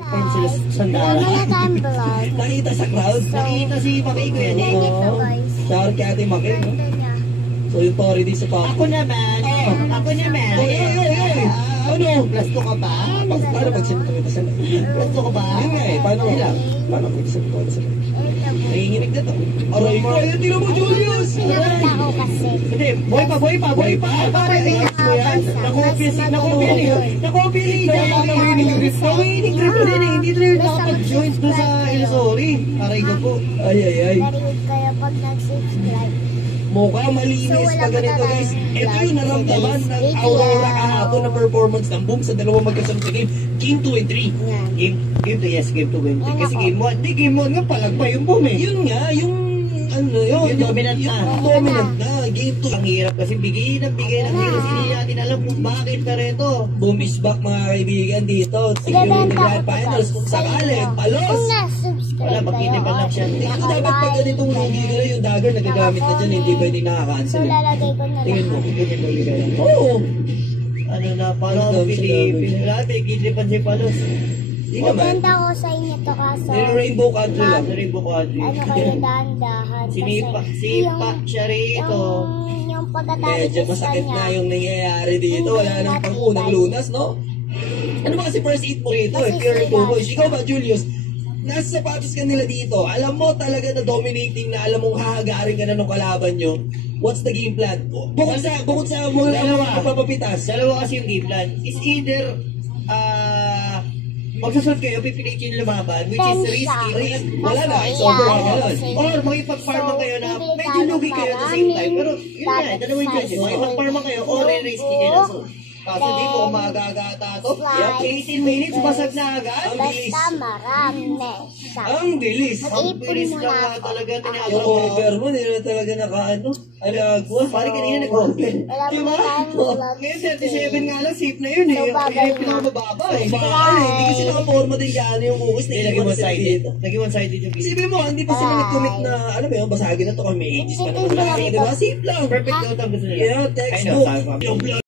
Form sila sa sandala. Nakita sa crowd. Nakita si Maki ko yan eh. Shout kay Ate Maki. So yung Tori din sa papa. Ako naman. Ano? Plus 2 ka ba? Paano pag sinunod kita sa Plus 2 ka ba? Yun nga eh. Paano pag sinunod kita sa Nanginginig na to. Aray ko. Ayun, tira mo, Julius! Pinakita ko kasi. Hindi, buhay pa. Pare, mo yan. Nakopya ni Winning Grip din eh. Hindi rin nakapag-join doon sa Illusory. Aray ko po. Ay. Very good kayo pag nag-subscribe. Mukha malinis pa ganito guys. Ito yung naramdaman ng Aurora kahapon na performance ng Boom sa dalawang magkasunod na game. Game 2 and 3. Game 2, yes. Game 2, game 3. Kasi game 1. Hindi, game 1 nga palagpa yung Boom eh. Yun nga, yung ano yun. Yung dominant na. Yung dominant na. Game 2. Ang hirap kasi bigay ng hero. Hindi natin alam kung bakit na rin to. Boom is back mga kaibigan dito. Siguro yung Grand Finals kung sakali. Palos! Kung na-subscribe Wala, magkinipan lang siya. Tingnan ko dapat pag ganitong lugi ka na yung dagger nagagamit na dyan. Hindi ba hindi nakakancel? So, lalagay ko na Tingnan mo. lang. Ganyan ulit kayo. Oo. Ano na, parang ang Pilipin. Lahat may kinipan si Palos. Hindi naman. Maganda ko sa inyo to kaso. Yung Rainbow Country lang. Sa Rainbow Country. Ano kayo dahan-dahan. Sipa siya rito. Yung pagkatapos Medyo masakit na yung nangyayari dito. Wala nang pangunang lunas, no? Ano ba kasi first hit mo rito eh? Pure two boys. Ikaw ba, Julius? Nasa sapatos ka nila dito. Alam mo talaga na dominating na alam mong hahagarin ka na ng kalaban nyo. What's the game plan? Bukod sa mga papapitas. Dalawa kasi yung game plan. Is either, magsasunod kayo, pipilitin yung lumaban, which is risk. Wala na. It's over na gano'n. Or makipag-farman kayo na medyo lugi kayo at the same time. Pero yun nga, dalawang choice. Makipag-farman kayo or re-risk kayo na. Kaso di mo magagata to. 18 minutes, basag na agad. Basta marami. Ang bilis. Ang bilis lang nga talaga Yung tinatrabaho. over mo, hindi na talaga nakaano. Alagwa. Parang kanina nag-open. Wala pa Diba? tayong vlog. Ngayon 37 nga lang, safe na yun eh. So, babay Yung na. pinakamababa eh. Bakal eh. Hindi kasi nakaporma din gaano yung ukos na Hindi, naging one-sided. Naging one-sided yung Isipin mo, hindi pa sila nag-commit na, ano ba yun, basagin na to kami. May ages pa naman. Diba? Safe lang. perfect outcome gusto nila. Yeah, I know, textbook. sabi ko. Yung